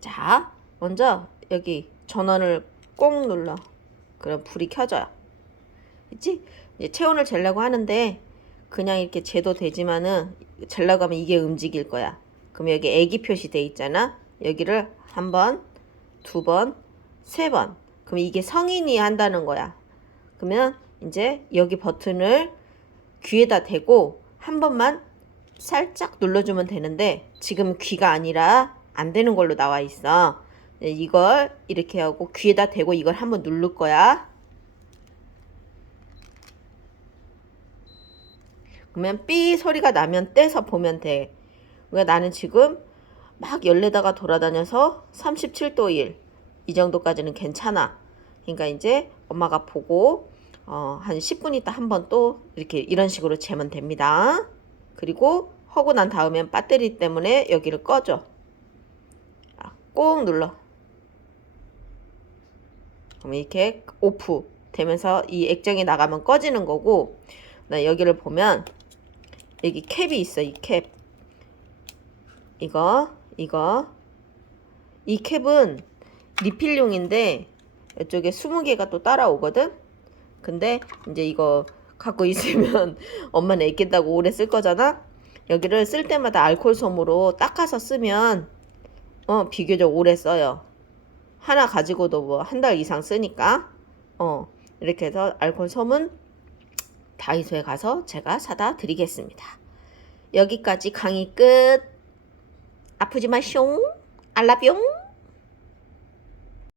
자, 먼저 여기 전원을 꼭 눌러. 그럼 불이 켜져요. 그치? 이제 체온을 재려고 하는데 그냥 이렇게 재도 되지만은 재려고 하면 이게 움직일 거야. 그럼 여기 애기 표시 돼 있잖아. 여기를 한 번, 두 번, 세 번. 그럼 이게 성인이 한다는 거야. 그러면 이제 여기 버튼을 귀에다 대고 한 번만 살짝 눌러주면 되는데 지금 귀가 아니라 안 되는 걸로 나와 있어. 네, 이걸 이렇게 하고 귀에다 대고 이걸 한번 누를 거야. 그러면 삐 소리가 나면 떼서 보면 돼. 그러니까 나는 지금 막 열내다가 돌아다녀서 37도 1. 이 정도까지는 괜찮아. 그러니까 이제 엄마가 보고 어, 한 10분 있다 한 번 또 이렇게 이런 식으로 재면 됩니다. 그리고 하고 난 다음엔 배터리 때문에 여기를 꺼줘. 아, 꼭 눌러. 그럼 이렇게 오프 되면서 이 액정이 나가면 꺼지는 거고 나 여기를 보면 여기 캡이 있어 이 캡. 이거 이거 이 캡은 리필용인데 이쪽에 20개가 또 따라오거든. 근데 이제 이거 갖고 있으면 엄마는 애낀다고 오래 쓸 거잖아. 여기를 쓸 때마다 알콜 솜으로 닦아서 쓰면 어 비교적 오래 써요. 하나 가지고도 뭐 한 달 이상 쓰니까 어 이렇게 해서 알콜 솜은 다이소에 가서 제가 사다 드리겠습니다. 여기까지 강의 끝. 아프지 마숑. 알라뿅.